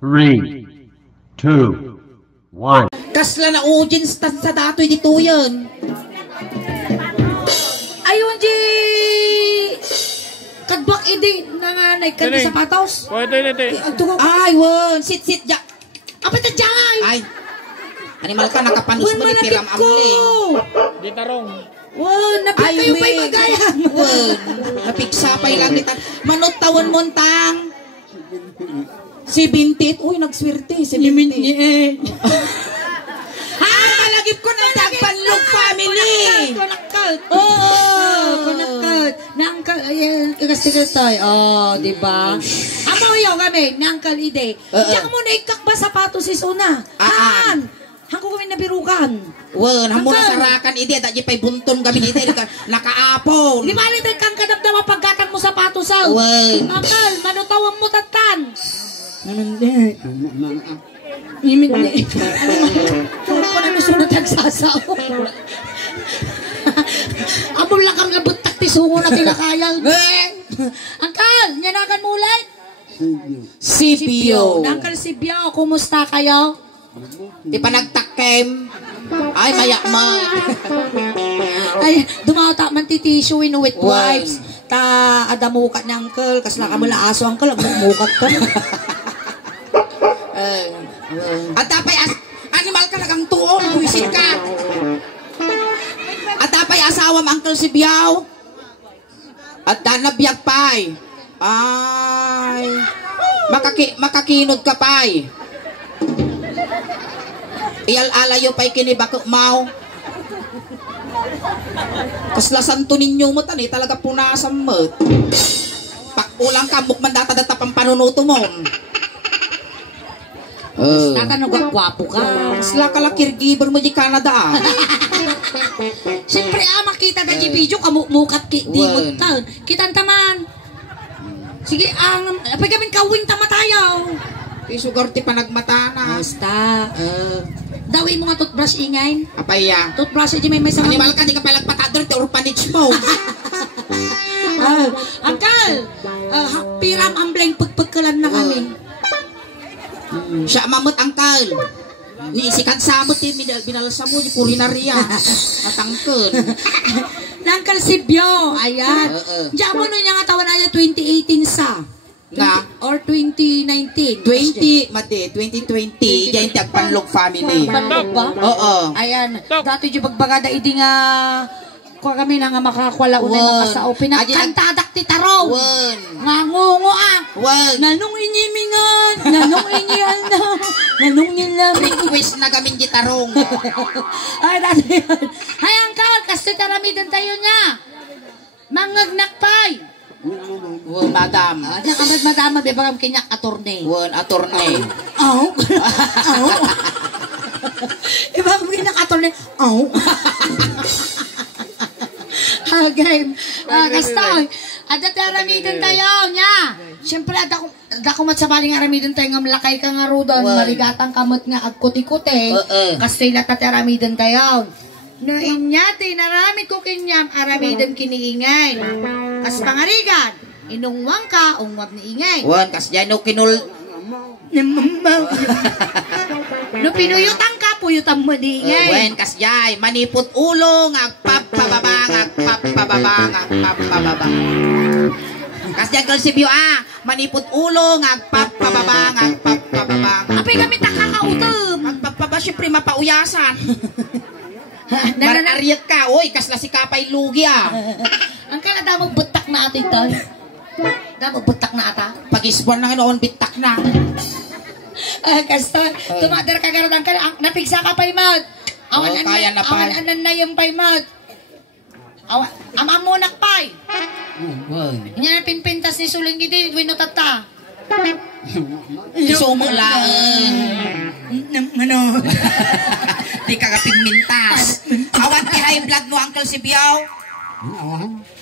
3, 2, 1. Kasla na audience sa datoy dito yan. Ayun, G! Kadbak hindi nanganay ka sa sapatos. Ay, won. Sit, ja. Apa ta jay? Ay. Animal ka, nakapanus mo ni Piram Amling. Di tarong. Won, napit kayo pa'y magayan. Won. Napiksapay lang kita. Manot tawon montang. 70. Uy, nagswerte. 70. Malagip ko ng Dagpanlog family. Konakot. Konakot. Nangkal, ayan, kasigatoy. Diba? Amo yun kami, nangkal ide. Diyan mo na ikakba sapatos si Suna. Haan. Hangko kami nabirukan. Wen, hamo na sarakan ide. Dati pa'y bunton kami ide. Nakaapon. Di bali tayo kang kadamdama paggatang mo sapatos sa. Wen. Nangkal, manutawang mo tatan. Nanhindi. Mimit na eh. Ano ko na nasunod nagsasaw. Amon lang kang nabutak tisungo na kinakayal. Angkal, nyanakan mo ulit? Sibyo. Angkal Sibyo, kumusta kayo? Di pa nagtakem. Ay, mayakma. Ay, dumawata man titisyo with wipes. Ta, adamukat na angkal. Kasla ka mula aso angkal, agmukat ka. At tapay animal ka nagang tuon, buwisit ka. At tapay asawam Uncle Sibiyaw. At danabiyag pay. Ay. Makakinod ka pay. Iyal-alayo pay kinibako mau. Kasla santo ninyo mo tani talaga punasan mo. Pakulang kamuk man data-data pang panunuto mo. Tatanong ka, gwapo ka. Sila ka lang caregiver mo di Canada. Siyempre, makita na di video, kamukmukat di mo taon. Kitan taman. Sige, apay kami kawing tama tayo. Sugar ti panagmata na. Basta, dawin mo nga toothbrush ingay. Apay ya. Toothbrush, di may sa animal ka, di ka palagpatador, ti orphanage mo. Angkal, piram ambleng pagpagkalan na kami. Siya mamot Angkal. Ni isikan samot ti binalsa mo di kulinarya. Matangkon. Nangkal Sibyo, ayan. Diyan mo nun yung atawan na 2018 sa. Nga? Or 2019? 2020. Diyan ti Agpanlog family. Agpanlog ba? Oo. Ayan. Dati yung bagbagada, idi nga kuha kami na nga makakwala unay makasao. Pinagkantadak ti taraw. Nga ngungo Nanong inyimingan. Nanong inyihan na. Nanong nila. Request na gamin di tarong. Ay, dati yun. Hay, Angkal, kasi taramidan tayo niya. Mangagnakpay. Madam. Diyan ka madama, bebagam kinyak atorne. Atorne. Ibagam kinyak atorne. Game. Kastoy. Ada taramidan tayo nya. Siyempre dako mat sa baling aramidan tayo nga malakay ka nga rodon, maligatang kamot nga agkuti-kuti. Kasi taramidan tayo. No inyati narami ko kinyam aramidan kiniingay. Kas pangarigan, inungwang ka ungwag ni ingay. Kas diyan no kinul no pinuyutan ka puyutan mo di ingay. Kas jay manipot ulo agpapababang. Kas diyan Uncle Sibyo manipot ulo agpapababang. Apay kami takakautom. Agpapaba syempre mapauyasan. Marariat ka, oy, kasla si Kapay Lugi Ang kala mo butak na atin tayo. Damo butak na ata. Pag-isbuan na noon, bitak na. Kastoy, tumadar ka garotan ka, napigsa ka paymad. Awan na yung paymad. Amamunak pay. Yan ang pinpintas ni Suling Gidi, winutata. Sumulaan. Ano? Di ka kapinmintas. Awan ti high blood mo, Uncle Sibiyaw.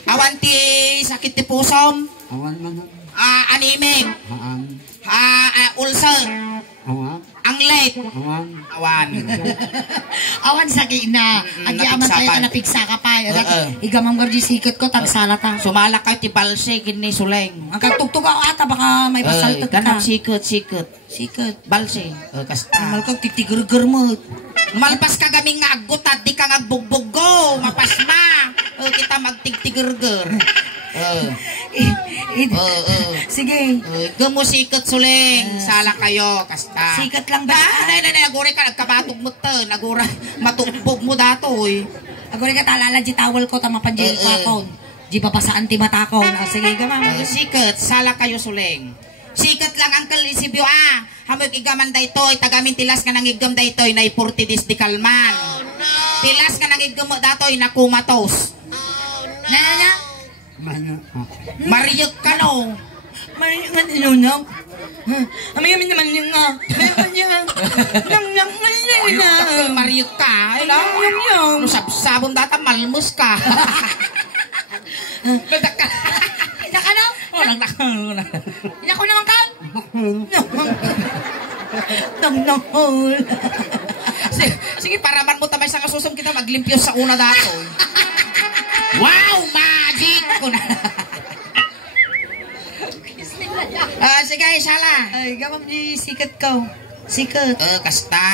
Awan ti sakit ti pusom. Awan lang. Anemik. Ulcer. Ang manglet. Awan. Awan sa kina. Agi aman tayo ka napigsa ka pa. Igamang gardi sikot ko, tagsala ta. Sumala kayo ti balse, kini suleng. Ang kagtugtog ako ata, baka may pasaltag ka. Ganap sikot. Sikot. Balse. Kasta. Mal kang titigurgur mo. Malpas ka gaming nga agot at di ka nga bugbog-go. Mapasma. Kita magtigtigurgur. Sige. Gumusikot suleng. Sala kayo. Kasta. Sikat lang ba? Naguri ka. Nagkabatog mo to. Nagura. Matugbog mo dato eh. Agora ka talala di tawal ko tama panjay ko. Di babasaan ti mata ko. Sige ka ma'am. Sikat. Sala kayo suleng. Sikat lang Uncle Eusebio Hamog igaman daytoy. Tagamin tilas nga nangigam daytoy. Na 40 dis di kalman. Tilas nga nangigam mo datoy. Na kumatos. Na? Mariyot ka no. Mariyot ka no. Amay kami naman yung Mariyot ka. Sabon data malmus ka. Inak ka no? Inak ko naman ka? Sige, paraman mo tamay sa kasusong kita maglimpyo sa una dato. Wow, magic! Sige, sala. Ay, gamam di sikat ko. Sikat. Kasta.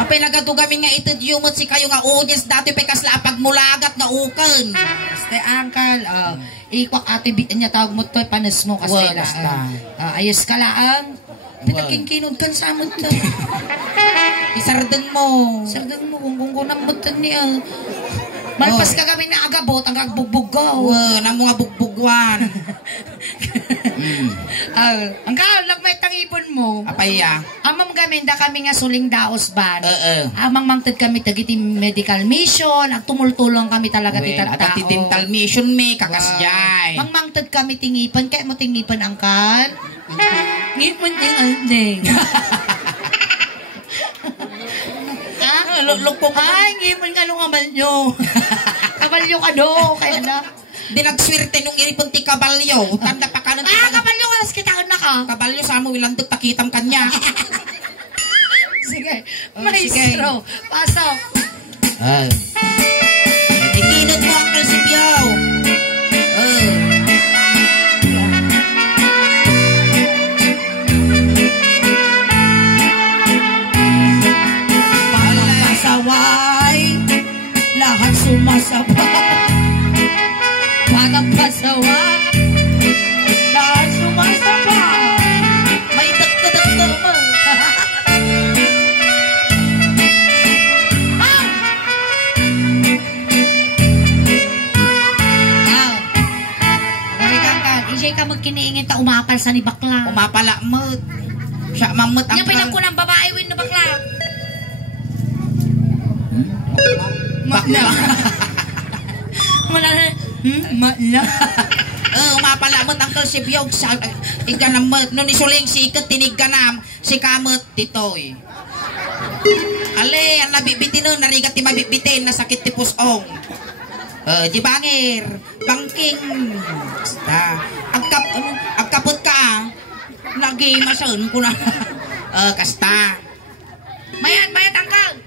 Apay nagatugamin nga ito yumot si kayo nga audience dati pa kasla pagmulagat nga ukan. Kaste, Uncle. Ikwak ate bitin niya tawag mo to, panas mo kasi na. Ayos ka lang. Pinagkingkinod kan sa amot to. Isardan mo. Sardan mo kung namutan niya. Malpas ka kami na agabot, ang agbugbuggaw. Na mga bugbugwan. Ang kaulak may tangipon mo. Apaya. Amang gamin da kami nga suling daos ban. Amang mangtad kami tagiti medical mission. Ang tumultulong kami talaga ti tao. At ti dental mission me kakasyay. Mang mangtad kami tingipan. Kaya mo tingipan angkan. Ngipon yung anding. Ay, ngipon ka nung kabalyo. Kabalyo ka do. Kaya na. Dinagswerte nung iripon ti kabalyo. Tanda pa ka nun. Kabalyo ka. Nas kita na ka. Kabalyo sa mo ilandot takitam kanya. Sige. Maestro. Pasok. Ikinod mo ang kalsibyaw. Lahat sumasabay. Parang pasaway. Lahat sumasabay. May dagdadag mo. Isay ka magkiniingin ta umapal sa ni bakla. Umapala mo. Siya mamut ang yung pinagkulang babae win na bakla. Bakla. Wala na. Makla. Mapalamot ang kalsibyaw. Iganamot. Nung isuling si ikat tiniganam. Si kamot ditoy. Ale, ang nabibitin nun. Narigat ti mabibitin. Nasakit ti pusong. Di bangir. Bangking. Agkapot ka. Lagi masun ko na. Kasta. Mayat angkal.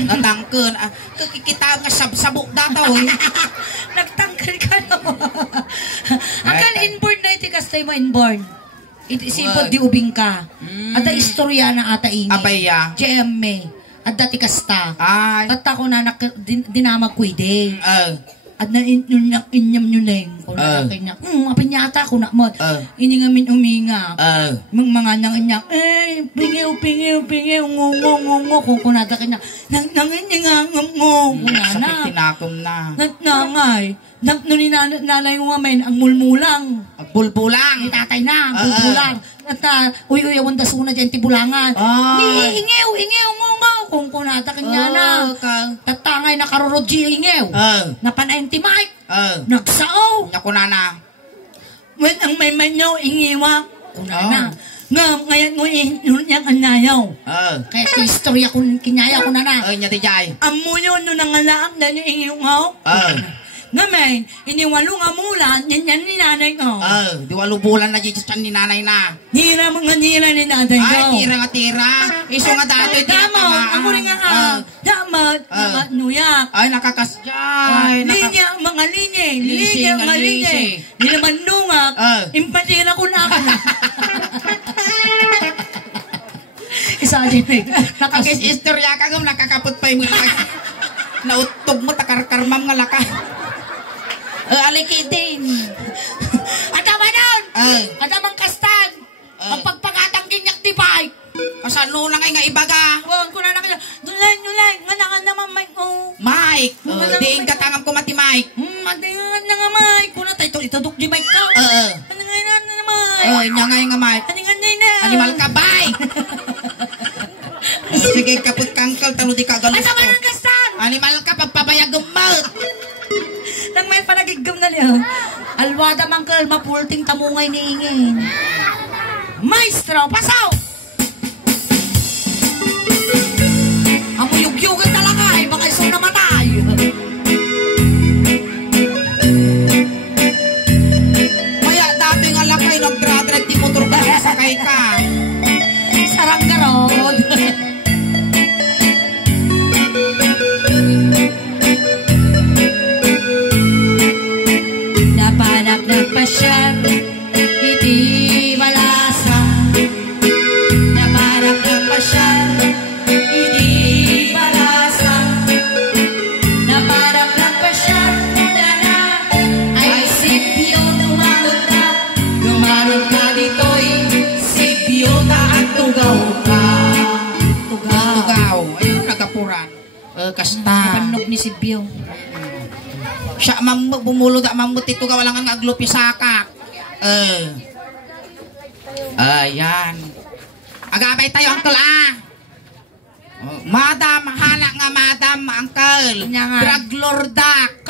Natangkan. Kita nga sabsabok dataw. Nagtangkan ka no. Akal inborn na iti kastay mo inborn. Isipod di ubing ka. Ada istorya na ata ingi. Apaya. GM at dati kasta. Ay. Tata ko na dinamag kwide. At na inyam nyo leng. Kung nakakanya. Apinyata ko na mo. Ini nga min uminga. Mga nang inyang. Pingiw. Ngongo. Kung kunata kanya. Nang inyangam mo. Sakit tinakom na. Nangay. Nung nanay ko nga men. Ang mulmulang. Bulbulang. Itatay na. Bulbulang. At uy, awan da suna dyan tibulangan. Ingew, ngongo. Kung kunata kanya na. Tatangay na karorodji ingew. Napanayin ti Mike. Nagsao. Nakunana. When ang may manyaw ingiwa. Kunana. Ngayon mo yung anayaw. Kaya ti istorya kung kinyaya ko na na. Ay, niya ti jay. Amo yun nung nangalaang na yung ingiw ngaw. Ngamen, iniwalo nga mulan, yan ni nanay ko. Di 8 bulan na dito ni nanay na. Nira mga nira ni nanay ko. Ay, tira nga tira. Iso nga dato'y Damot, ako rin nga damot, nuyak. Ay, nakakasyay. Linya, mga linye. Lisi, Linya, nga mga linye. lisi. Di naman nungak. Impatira ko na ako. Isa din eh. Nakakistorya ka nga, nakakapot pa yung mga nautog mo, takarkarmam nga laka. Alikitin. At naman nun! At naman kastan! Ang pagpagatang ginyak di bike! Kasano na nga ibaga? Huwag ko na kanya. Nulay, nga naman Mike ko. Mike! Diing katangam ko mati Mike. Matingan na nga Mike. Kuna tayo itadok di Mike ka. Paningan na Mike. Inya nga Mike. Paningan na. Animal ka, bye! Sige, kaput kangkal, talo di kagalos At naman ang kastan! Animal ka, pagpabayag umat! Nang may panagigam na niya. Alwada mangkal, mapulting tamungay ni ingin. Maestro, pasaw! Amuyug-yugan talaga eh, baka iso namatay. Kaya dati nga lakay, nag-graduate, di motor ba, sakay ka. Sarang garod. Napanak na pa siya, iti malasa. Napanak na pa siya, iti malasa. Napanak na pa siya, dana. Ay sipyo, dumalot ka dito'y sipyo na at tugaw ka. Tugaw. Ayun, nagapuran. Kasta. Panog ni sipyo. Siya bumulod at mamuti tugaw, walang ang aglupi sakak. Ayan. Agabay tayo, uncle, Madam, hala nga, madam, uncle. Draglordak.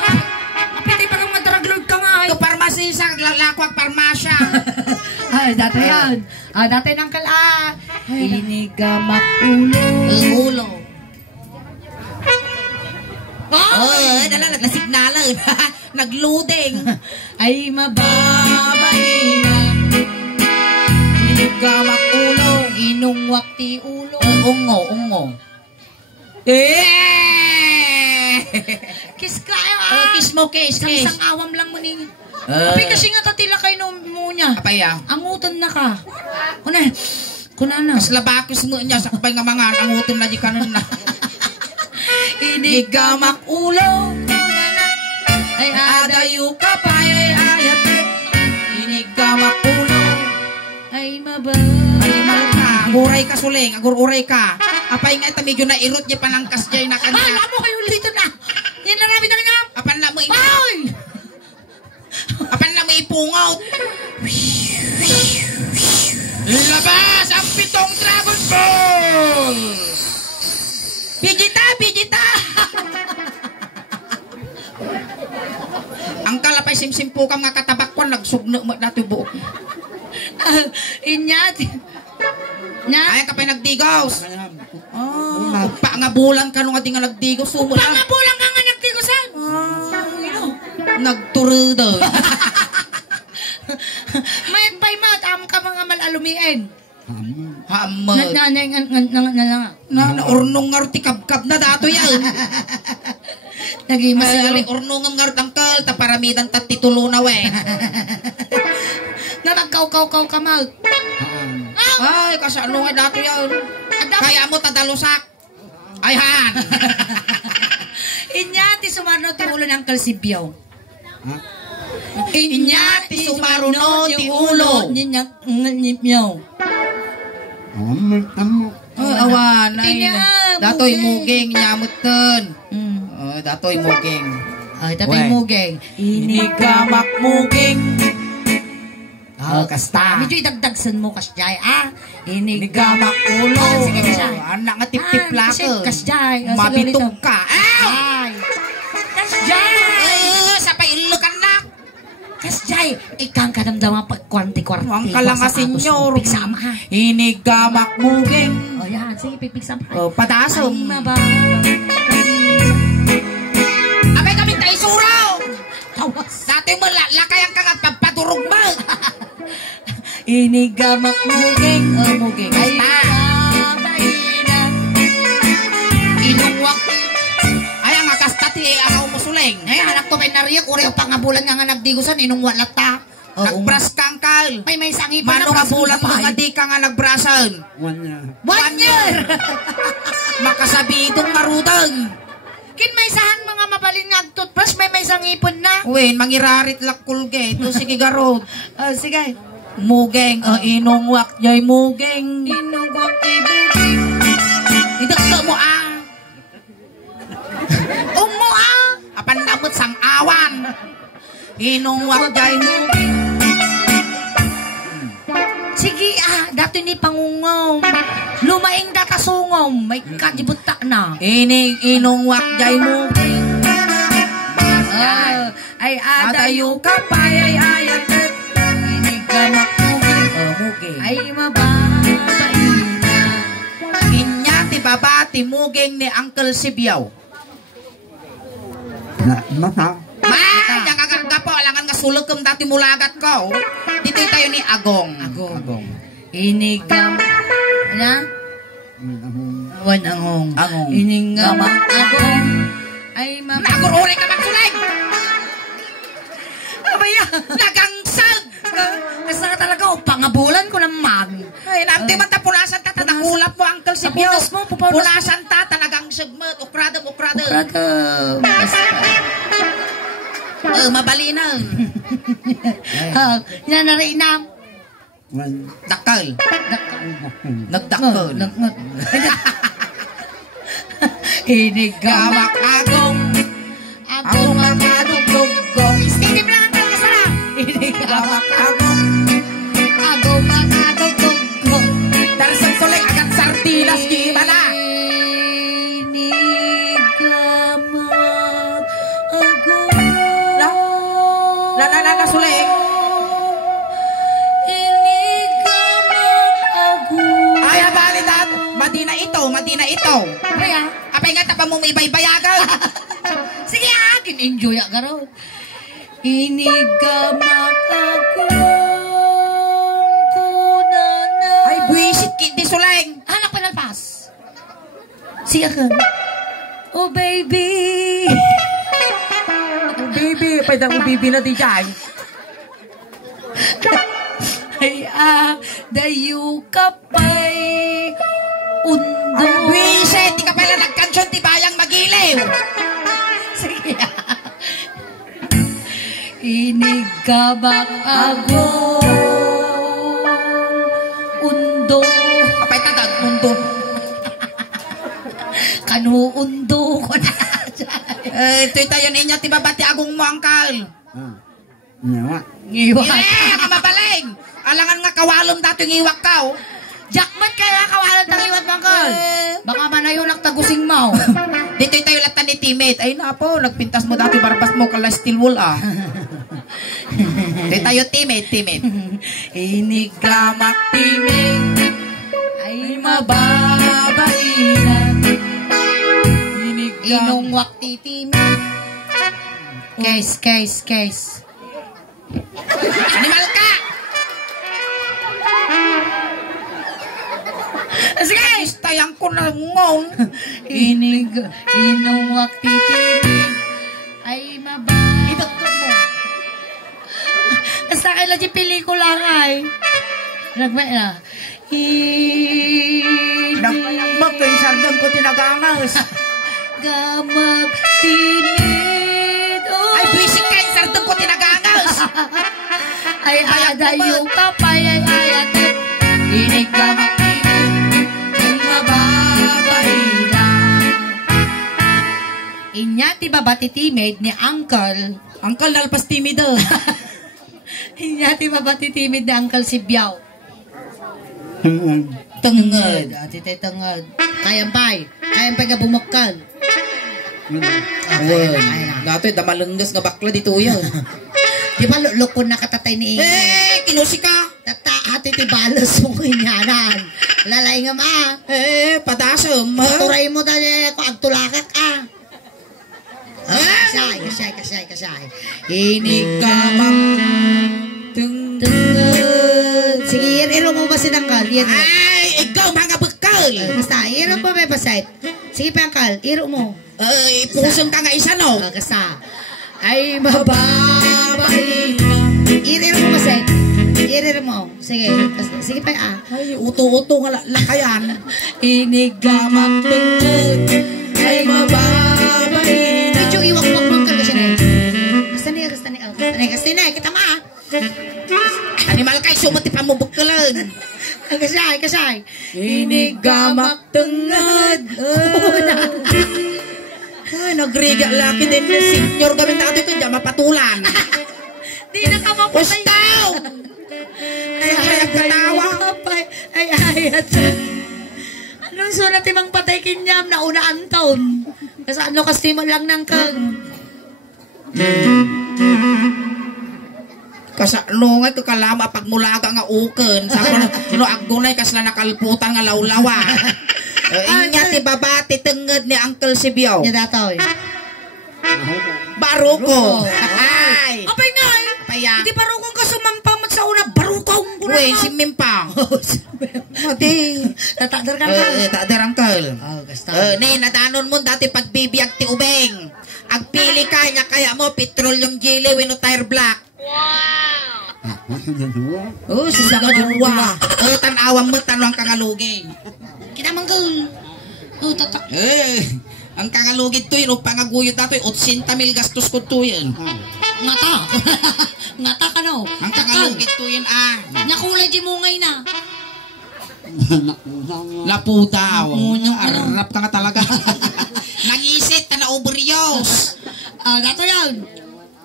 Pwede pa kang madraglord ka nga. Ito, parmasi sa lakwag parmasya. Ay, dati yan. Dati nang kala. Inigamak ulo. Ulo. Nasignalan. Nagloading. Ay, mababay na. Inigamak ulo. Inungwak ti ulo. Ungo. Kiss kayo Kiss mo, kiss. Isang awam lang mo ni. Tapi kasi nga tatila kayo mo niya. Apaya? Angutan na ka. Kuna na. Mas labakis mo niya sa kapay nga mga angutin na di kanon na. Inigamak ulo. Ay adayo ka pa ay ayat. Inigamak ulo. Ay maba. Animal ka. Aguray ka suling. Aguray ka. Apay nga ito medyo nairot niya panangkas niya na kanya. Ay, mo kayo dito na. Yan na rami na nga. Apan na mo Ay! Apan na mo ipungaw. Labas ang 7 Dragon Ball! Pijita! Ang kalapay simsimpo ka nga katabak ko, nagsugno mo natin buok. Inyat. Ay, kapay nagdigaws. Pa nga bulan ka nung nga di nga nagdigaws. Pa nga bulan ka nga nagdigasan. Nagturudo. May mat, ka mga malalumiin. Hamad. Urnong ngarti kabkab na dato yan. Naging Masaling urnong ang ngart angkal, taparamidan tatitulo na we. Na nagkaw-kaw-kaw ka mag. Ay, kasi ano nga dato yan. Kaya mo tadalusak. Ay, han. Inyati sumarno ti ulo ng kalsibyaw. Inyati sumarno ti ulo. Nyipyaw. Awan, ay. Dato'y muging, nyamutan. Dato'y muging. Ay, dato'y muging. Inigamak muging. Kasta. Medyo idagdagsan mo kasjay, Inigamak ulo. Sige, kasjay. Anak nga tip-tip lako. Kasjay. Mabitog ka. Ay! Kasjay! Sa pailukan na. Kasjay! Ikang kadamdamang pagkwarti-kwarti. Ang kalanga senyor. Pigsama ha. Inigamak muging. O yan, sige, pigsama ha. Padasom. Ay, maba. Abay kami tayo suraw. lakayang kang at pagpaturog mo. Inigamak muging. Muging. Ay Basta. mabaina. Inungwak. Ay, ang akastati ang umusuling. Ay, anak to may nariyak. Uri ang pangabulan nga nagdigusan. Inungwak lata. Nagbras kang kal. May sangipan Mano nga bulan mo nga di ka nga nagbrasan. 1 year. 1 year! Makasabi itong marutan. Kin may sahan mga mabalin nga toothbrush, may sangipon na. Uwin, mangirarit lakkulge. Ito sige garod. Sige. Mugeng, inungwak jay mugeng. Inungwak ibuging. Idakto mo Umo apan damot sang awan. Inungwak jay mugeng. Sige dato ni pangungom. Lumaing data sungom. May kajibuta na. Inungwak jay mugeng. Ay adayo kapay ay ayat. Inigamak muging. Ay mababaina. Inya ti babati mugeng ni Uncle Sibiyaw. Masa? Diyan kakarga po, alangan nga sulog kem dati mulagat ko. Dito tayo ni Agong. Agong. Inigam. Na? Wan angong. Inigam agong. Ay Nagururi ka magsulig! Abaya. Nagangsag! Kasi na talaga, pangabulan ko naman. Ay, nanti man ta pulasan ta, tanakulap mo, Uncle Sibiyaw. Punas mo, pupunas mo. Pulasan ta, talagang segmet, ukrada. Mabalinan. Yan na rin na. Dakal. Nagdakal. Inigamak Agong. agong ang adugdugong. Istigim lang ang talaga sarap. Inigamak Agong. agong ang adugdugong. Dari sa tulig, agad sardinas, gimana? Inigamak agong. Nasulig. Inigamak agong. Ay, abalitan. Madina ito. Kaya, Apay nga tapa mo may baybayagan. sige enjoy agaraw. Inigamak agong kunana. Ay, buwisit di suling. Anak panalpas. Siya ka. Oh baby. Baby, pwede mo baby na di dyan. Ay dayo ka pa'y undo. Ay, buwisit. Di ka pala nagkansyon, di bayang magiliw. Sige. Inigamak agong undo. Apay tadag mundo. Kanuundo ko na. Ito'y tayo ninyo, ti babati agong mo, Uncle. Nyawa. Ngiwak. Nga mabaling. Alangan nga kawalom dato yung iwak ka, oh. Jackman kaya kawalan tang liwat mangkal. Baka manayo nagtagusing mo. Dito'y tayo latan ni teammate. Ay na po, nagpintas mo dati barbas mo kala steel wool, ah. Dito'y tayo teammate. Inigamak timing ay mababainan. Inungwak titiming. Case. Animal ka! Sige, istayang ko na ngon. Inungwak titiming ay mababainan. Idagdag mo. Basta kaila di pelikula nga eh. Nagmay na. Nagmayang kay sardang ko tinagangas. Gamag tinid. Ay, bisik kay sardang ko tinagangas. Ay ada yung kapay ay ayatet. Dinig gamag tinid. Ay mababainan. Inya ti babati timid ni Uncle. Uncle, nalpas timid oh. Inya ti babati timid ni Uncle Sibiyaw. Tengad. Ati tay tengad. Kayang pay nga bumakal. Awan. Dato'y damalenggas nga bakla dito yun. Di ba lukon na katatay ni Inge? Kinusi ka. Tata ati ti balos mo kunyanan. Lalay nga ma. Padasam. Turay mo dali ko agtulakak ah. Say. kasay. Inigamang tungod. Sige, iro mo ba sinangkal? Ay, ikaw mga bekal. Basta, iro mo ba basay? Sige, pangkal, iro mo. Ay, pusong ka nga isa, no? Kasa. Ay, mababay. Iro mo basay. Iro mo. Sige, sige pa Ay, uto-uto nga lakayan. Inigamang tungod. Ay, mababay. Medyo iwak-wak mo ka kasi na. Kasi na, kita ma. Animal kay sumati pa mo bekalan. Kasay. Inigamak tungod. Ay, nagriga laki din yung senior gawin natin ito, diyan mapatulan. Di na ka mapatay. Ustaw! Ay, katawa. Ay, anong surat ibang patay kinyam na unaan taon? Kasi ano kasi mo lang ng kang. Kasalungan ko kalama pag mulaga nga uken. Sa no agunay kasla nakalputan nga lawlawa. Inya ti babati tenged ni Uncle Sibyaw. Ya datoy. Baruko. Ay. Apay nga eh. Paya. Hindi barukong ka sumampamot sa una. Barukong. Uy, si Mimpang. Mati. Tatadar ka ka. Tatadar Uncle. Oh, gasta. Nay, nadanon mo dati pagbibiyag ti ubeng. Agpili ka niya kaya mo petroleum jelly wino tire black. Oh, susa ka juwa. Oh, tanawang mo tanong kangalugin. Kinamanggal. Oh, tatak. Ang kangalugid to yun, o pangaguyod na to yun, 80,000 gastos ko to yun. Ngata. Ngata ka no. Ang kangalugid to yun, Nakulay di mo ngay na. Laputa, arap ka nga talaga. Nangisit, tanaobrios. Dato yan.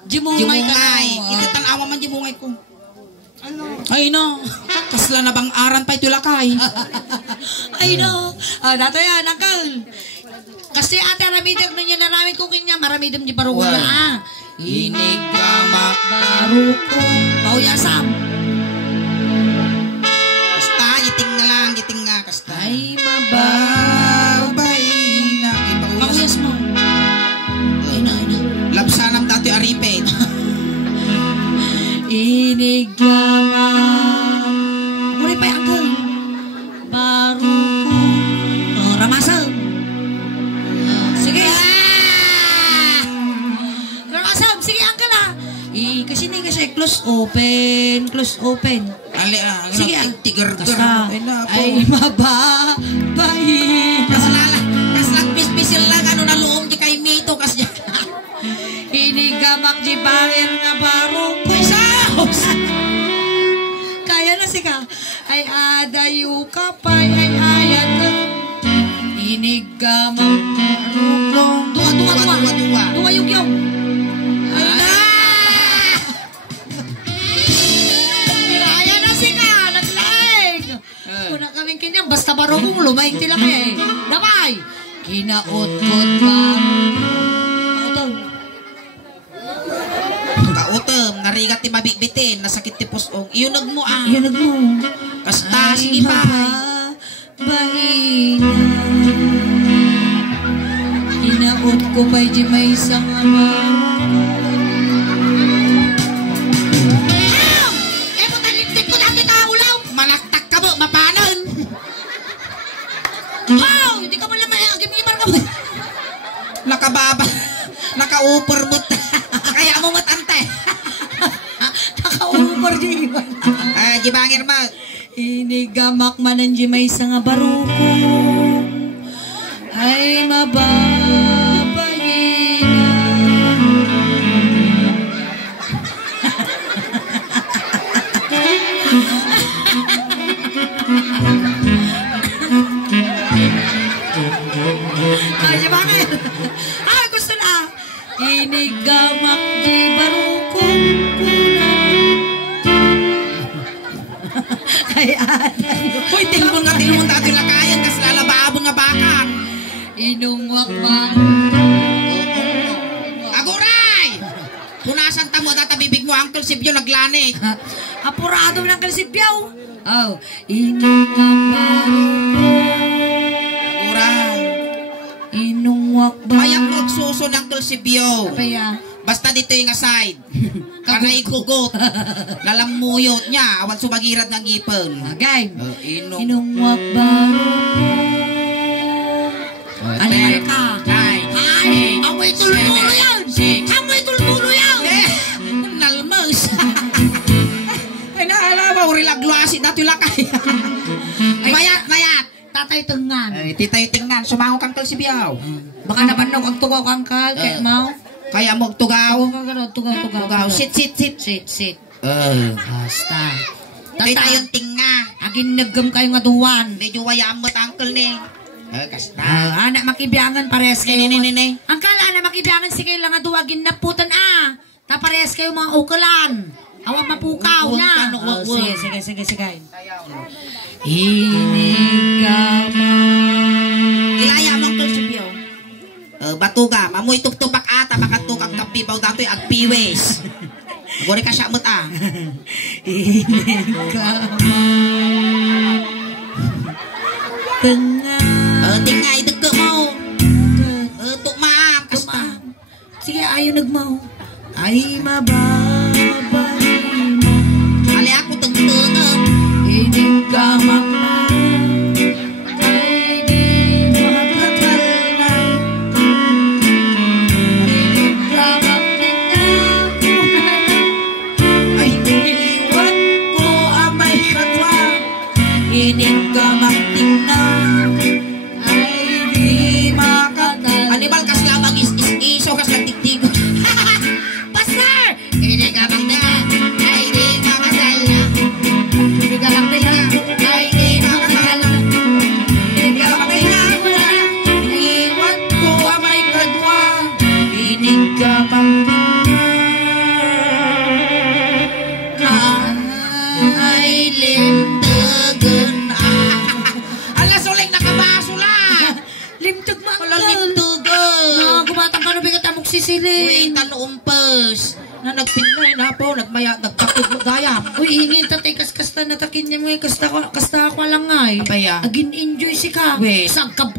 Jimungay ka Jimungay. no. Ito tanawa man jimungay ko. Ay no, kasla na bang aran pa ito lakay. Ay no. Dato yan, Uncle. Kasi ate aramidem na niya naramid ko kanya. Maramidem di baruko na. Inigamak Baruko. Pauyasam. Kasta, giting nga lang, giting nga. Kasta. Ay mababay. na. Pauyas mo. Ay na. Labsanam dati aripet. Inigama. Muli pa yung Uncle. Baruko. Ramasal. Sige. Ramasal. Sige, Uncle ah. Kasi hindi kasi close open. Ali Sige, tiger-tiger. Basta. Ay mababay. Kaslang pispisil lang ano na loom di kay Mito kasya. Inigamak di bangir nga baruko. Kaya na sika. Ay adayu kapay. Ay ayat ka. Inigamak baruko. Dua yung. Ay na. Kaya na sika. Naglaing. Kuna kaming kinyang. Basta barukong lumaing tila kaya eh. Damay. Kinaot-kot ba? Kautom, narigat ti mabigbitin, nasakit ti pusong. Iyunag mo Yunag mo. Kasta, sige pa. Baina. Inaot ko pa'y di may isang ama. Matalintik ko dati ka ulaw. Malaktak ka mo, mapanon. Wow! Hindi ka man lang agimimar ka mo. Nakababa, nakaupor mo. Kaya mo matante. Nakaumor di iba. Gibangir mo. Inigamak manan di may isang baruko. Ay mababayin. Ay, bakit? Gusto na. Inigamak di baruko. Ay, Uy, tingkol nga tingkol dati lakayan, kasi lalababon nga bakan. inungwak man. Aguray! Punasan tamo data bibig mo, Uncle Sibyo naglanit. Apurado ng kalsibyaw. Oh, inungwak Aguray. inungwak ba? Mayang magsuso ng Uncle Sibyo. Kaya, Basta dito yung aside. Kanay kugot. Lalamuyot niya. Awan sumagirad ng ipon. Agay. Inong. Inungwak barupe. Ano ka? Ay, amoy tultulo yan. Amoy tultulo yan. Nalmos. Ay, naalawa. Rilagluasi dati lakay. Mayat. Tatay tungan. Ay, titay tingnan. Sumango kang kalsibiyaw. Baka naman nung ang tugaw kang kal. Kaya mau. Kaya mo tugaw. Tugaw. Sit. Basta. Titay yung tinga. Agin naggam kayo nga duwan. Medyo wayaan mo tangkal ni. Kasta. Anak makibiyangan pares kayo. Nini. Ang kala anak makibiyangan si kayo lang nga duwagin na putan Ta pares kayo mga ukalan. Awang mapukaw na. Sige. Inig ka Ilaya mong kalsibiyaw. Batuga. Mamoy tuktupak ata. Makatukak kapibaw dato'y agpiwes. Gori ka siya mo ta. Inig ka Tingay dagko mo. Tukmaam. Kasta. Sige, ayaw nagmaw. Ay mababay mo. Ali ako tagtungam. Inig ka ay di makakalay. Inig ka Ay, iniwan ko amay katwa. Inig ka ay di makakalay. Anibal kas nga mag-iso kas nagtigtig. Pastor! Hindi ka bang ay di makasala. Hindi ka lang nila. Ay di makasala. Hindi ka makasala. Iniwan ko amay katwa. Inig ka Ay limtagan. Alas uling nakabasula. Limtog mo Wala limtagan. Gumatang ka na bigat amok sisilin. Uy, tanumpes. Na nagpinay na po, nagpakit mo gayam. Uy, hingin tatay kasta natakin niya mo kasta ako lang ay. Abaya. Agin enjoy si ka. Wait. Sang kab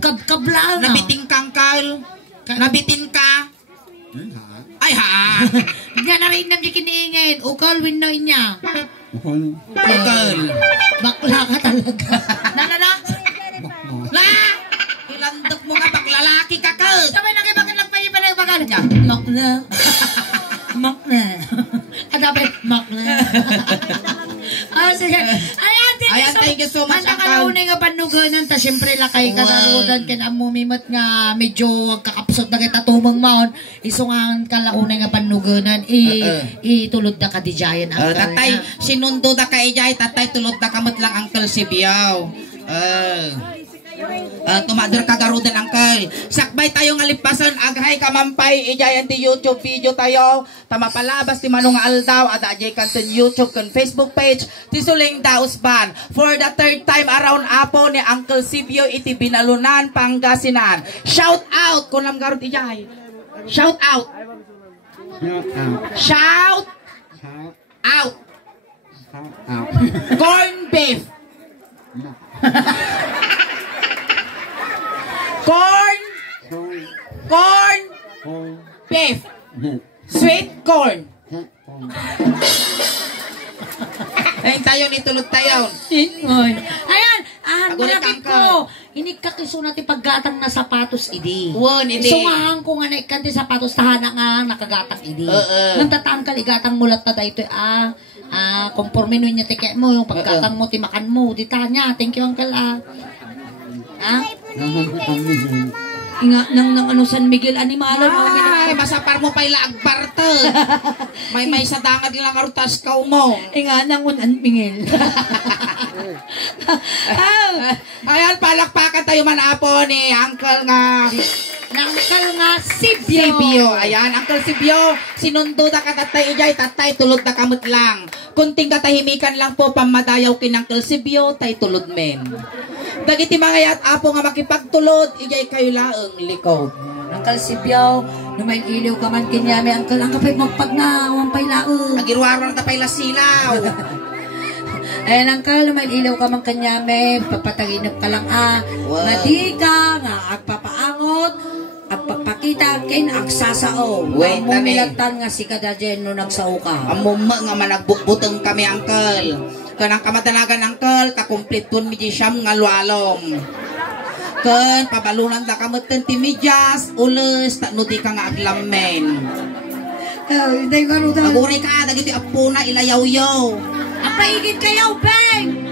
lang. Nabiting kang Kyle. Nabitin ka. Ay ha. Nga na rin nang kiniingin. Ukal win na niya. Ukal. Bakla ka talaga. Na. La! Ilandok mo nga baklalaki ka ka. Sabay na kayo bakit lang pa yung panagbagal niya. Makna. Dapat makna. Sige. Ayan, thank you so much, Ang Uncle. nakalaunay nga panuganan, ta siyempre lakay ka narodan, kinamumimot nga medyo kakapsot na kita tumong maon, isungan kalaunay nga panuganan, itulod na ka di jayan. Tatay, sinundo da ka ijay, tatay tulod na kamot lang Uncle Sibiyaw. Tumador ka garudan Uncle. Sakbay tayo nga lipasan, aghay kamampay, ijayan di YouTube video tayo. Tama palabas ti Manong Aldaw, at ajay kanton YouTube kan Facebook page, ti Suling Dausban. For the third time around apo ni Uncle Sibio iti Binalunan, Pangasinan. Shout out, kunam garud ijay. Shout out. Shout out. Corn beef. Corn beef. Sweet corn. Ay, tayo ni tulog tayo. Ayan, Agulit malapit ka. ko. Inikkakiso natin paggatang na sapatos, idi. Won, idi. Sungahan ko nga na ikanti sapatos, tahana nga nakagatang, idi. Nang tataan ka, igatang mulat na tayo ito, conforme nun niya tike mo, yung paggatang mo, timakan mo, di tanya. Thank you, Uncle, Inga nang ano San Miguel Animalan Ay, masapar mo pa ila agbartag. May sa dangad lang arutas ka mo. Inga nang unan Miguel. Ayan, palakpakan tayo manapo ni Uncle nga Sibio. Ayan, Uncle Sibio, sinundo na ka tatay ijay, tatay tulod na kamot lang. Kunting katahimikan lang po pamadayaw kin Uncle Sibio, tay tulod men. Dagiti mga yat apo nga makipagtulod, ijay kayo laeng likaw. Uncle Sibio, numay iliw ka man kinyami, Uncle, ang kapay magpagna, wampay laeng. Agirwaro na tapay lasilaw. Ayan, Uncle, numay iliw ka man kinyami, papataginap ka lang, Wow. Madi ka, nga agpapaangot, nakita kin aksasao. Wait, Amo tani. milatan nga si Kadajen no nagsao ka. Amuma nga managbukbutong kami, Uncle. Kanang kamadanagan, Uncle, kakumplitun mi di siyam nga lualom. Kan pabalunan da kamutan ti medyas, ules, takno di ka nga aglamen. Hindi ka rin Aguri ka, dagiti apuna, ilayaw-yaw. Apaigid kayo, Beng!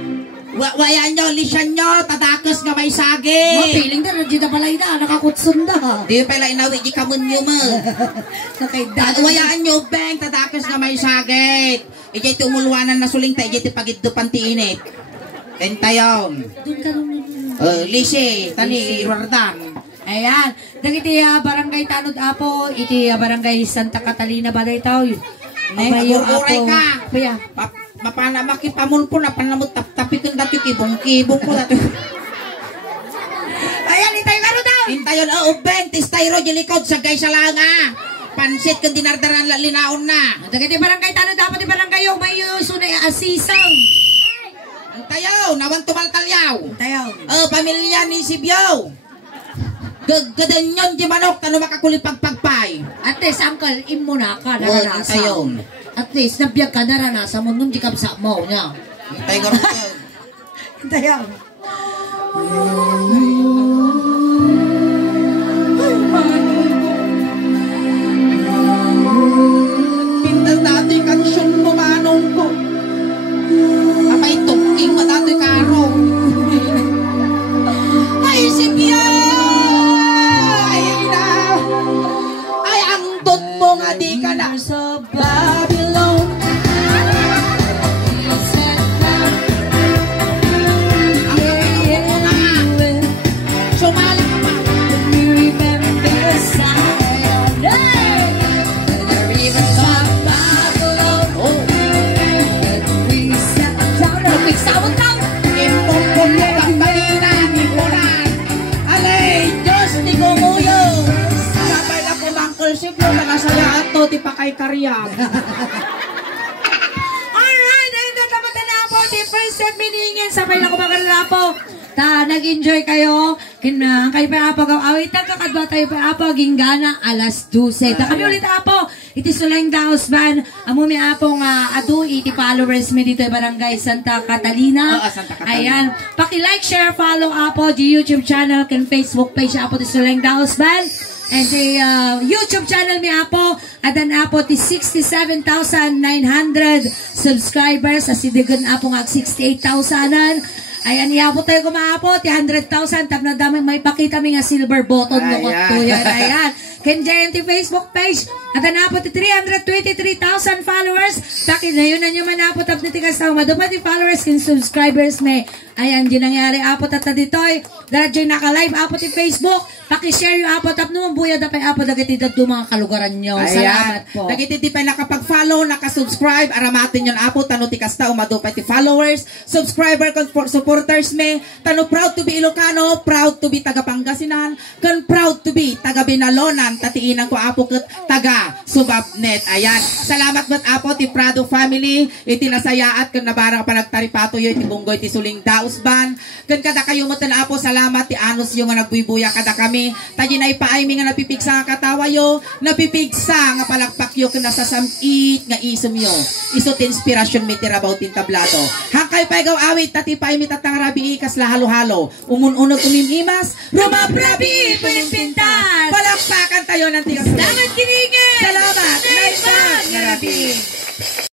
Wayan nyo, lisyan nyo, tadakos nga may sagi. Mapiling na rin dito pala ina, nakakutsun na. Di pala inawi, di kamun nyo mo. Wayaan nyo, Beng, tadakos nga may sagit. Ijay tumulwanan na suling tayo, ijay pagiddo pantiinit. Entayon. Doon ka rin. Lisi, tani, Rordan. Ayan, dagiti barangay Tanod Apo, iti barangay Santa Catalina Balay Tao. Agururay ka. Paya. Mapana makipamun po na panamot tapi kung dati kibong-kibong ko dati. Ayan, itay ka rin daw. Intayon, Beng, tistayro, jilikod, sagay sa langa. Pansit kung dinardaran linaon na. Dagiti barangay Tanod Apo, di barangay yung may sunay asisang. Intayo, nawan tumaltalyaw. Tayo. Pamilya ni Sibyaw. Gadanyon di manok, tano makakulipagpagpay. At least, uncle, imuna ka, naranasan. Intayon. At least, nabiyag ka, naranasan mo, nung di ka sa mo niya. Intay ko rin. Tayo. Pintas dati kansyon mo manong ko. Apay tuking matatoy karo. Ay, Sibyaw! Ay, na! Ay, ang dot mo nga di ka na sa Babylon. Sumali ka pa. Ti pakay karyag. Alright, ayun na tamad na po. The first step meeting sabay na kumaganda po. Nag-enjoy kayo. Kayo pa apo awit kakadwa tayo pa apo ginggana alas 12. Kami ulit apo. Iti Suleng Daos Band. Amo mi apong adu iti followers mi dito barangay Santa Catalina. Santa Catalina. Ayan. Paki-like, share, follow apo di YouTube channel kan Facebook page apo di Suleng Daos Band. And the YouTube channel mi apo adan apo ti 67,900 subscribers asidigan apo nga 68,000an. Ayan iabot tayo kumaapo ti 100,000 tapno dami may pakita mi nga silver button no to yan. Ayan. Ken JNT Facebook page adan apo ti 323,000 followers. Taki na yun na nyo man apo tap nitigas na maduma ti followers ken subscribers me. Ayan di nangyari apo tata ditoy. Dadyo naka-live apo ti Facebook. Paki-share yung apo tap naman buya dapay apo dagiti dadto mga kalugaran nyo. Salamat po. Dagiti ti pa nakapag-follow, naka-subscribe, aramatin yon apo tano ti kasta umadupay ti followers, subscriber supporters me, tano proud to be Ilocano, proud to be taga Pangasinan, kan proud to be taga Binalonan, tatiinan ko apo ket taga Subabnet. Ayan. Salamat mat apo ti Prado family, iti nasayaat kan nabarang panagtaripato yo iti bunggoy ti Suling Daos Band. Kan kada kayo mo apo salamat ti anos yo nga nagbubuya kada kami. Tayo na ipaay mi nga napipigsa nga katawa yo, napipigsa nga palakpak yo kung nasasamit nga isom yo. Isot inspirasyon mi tirabaw tintablado. Hangkay paigaw awit tati paay mi tatang rabi ikas lahalo-halo. Umun-unag umimimas, rumabrabi panimpintas. Palakpakan tayo ng tigas. Salamat kinigin! Salamat! Salamat! Salamat! Salamat!